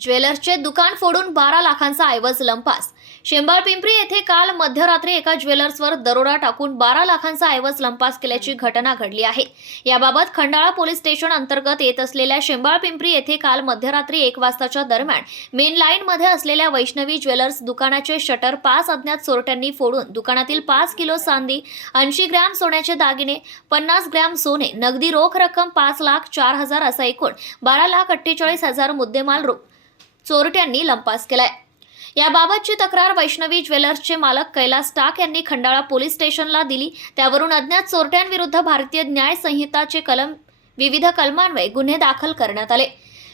ज्वेलर्सचे दुकान फोडून बारा लाखांचा ऐवज लंपास. शेंबाळ पिंपरी येथे काल मध्यरात्री एका ज्वेलर्सवर दरोडा टाकून बारा लाखांचा ऐवज लंपास केल्याची घटना घडली आहे. याबाबत खंडाळा पोलीस स्टेशन अंतर्गत येत असलेल्या शेंबाळ पिंपरी येथे काल मध्यरात्री एक वाजताच्या दरम्यान मेन लाईन मध्ये असलेल्या वैष्णवी ज्वेलर्स दुकानाचे शटर पाच अज्ञात चोरट्यांनी फोडून दुकानातील पाच किलो चांदी ऐंशी ग्रॅम सोन्याचे दागिने पन्नास ग्रॅम सोने नगदी रोख रक्कम पाच लाख चार हजार असा एकूण बारा लाख अठ्ठेचाळीस हजार मुद्देमाल रोख चोरट्यांनी लंपास केलाय. याबाबतची तक्रार वैष्णवी ज्वेलर्सचे मालक कैलास टाक यांनी खंडाळा पोलीस स्टेशनला दिली. त्यावरून अज्ञात चोरट्यांविरुद्ध भारतीय न्याय संहिताचे कलम विविध कलमान्वये गुन्हे दाखल करण्यात आले.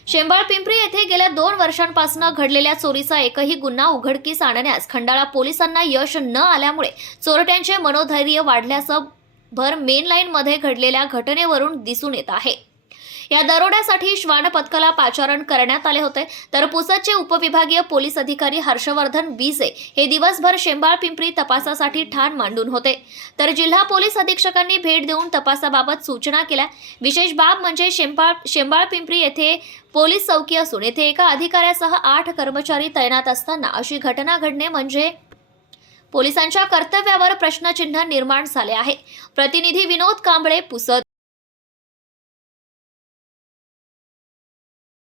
शेंबाळ पिंपरी येथे गेल्या दोन वर्षांपासून घडलेल्या चोरीचा एकही गुन्हा उघडकीस आणण्यास खंडाळा पोलिसांना यश न आल्यामुळे चोरट्यांचे मनोधैर्य वाढल्याचं भर मेन लाईनमध्ये घडलेल्या घटनेवरून दिसून येत आहे. या दरोड्यासाठी श्वान पथकाला पाचारण करण्यात आले होते. तर पुसदचे उपविभागीय पोलीस अधिकारी हर्षवर्धन विजे हे दिवसभर शेंबाळ पिंपरी तपासासाठी ठाण मांडून होते. तर जिल्हा पोलीस अधीक्षकांनी भेट देऊन तपासाबाबत सूचना केल्या. विशेष बाब म्हणजे शेंबाळ शेंबाळ पिंपरी येथे पोलीस चौकी असून येथे एका अधिकाऱ्यासह आठ कर्मचारी तैनात असताना अशी घटना घडणे म्हणजे पोलिसांच्या कर्तव्यावर प्रश्नचिन्ह निर्माण झाले आहे. प्रतिनिधी विनोद कांबळे पुसद.